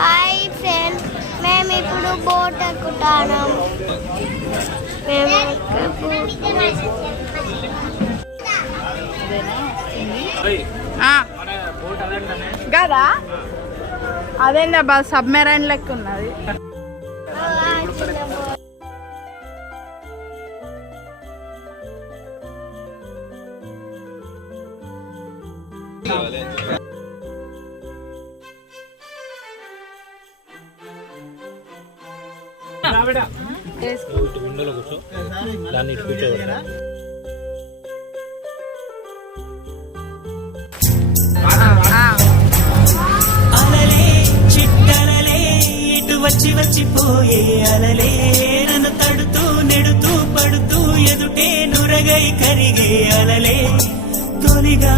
Hi friends, మేము ఇప్పుడు boat ఎక్కుతాను. కదా అదేందా సబ్మెరైన్ లెక్క ఉన్నది. విండోలో కూర్చో, దాన్ని కూర్చోబెట్టా. అలలే చిట్టలలే ఇటు వచ్చి వచ్చిపోయే అలలే నన్ను తడుతూ నెడుతూ పడుతూ ఎదుటే నురగై కరిగే అలలే తొలిగా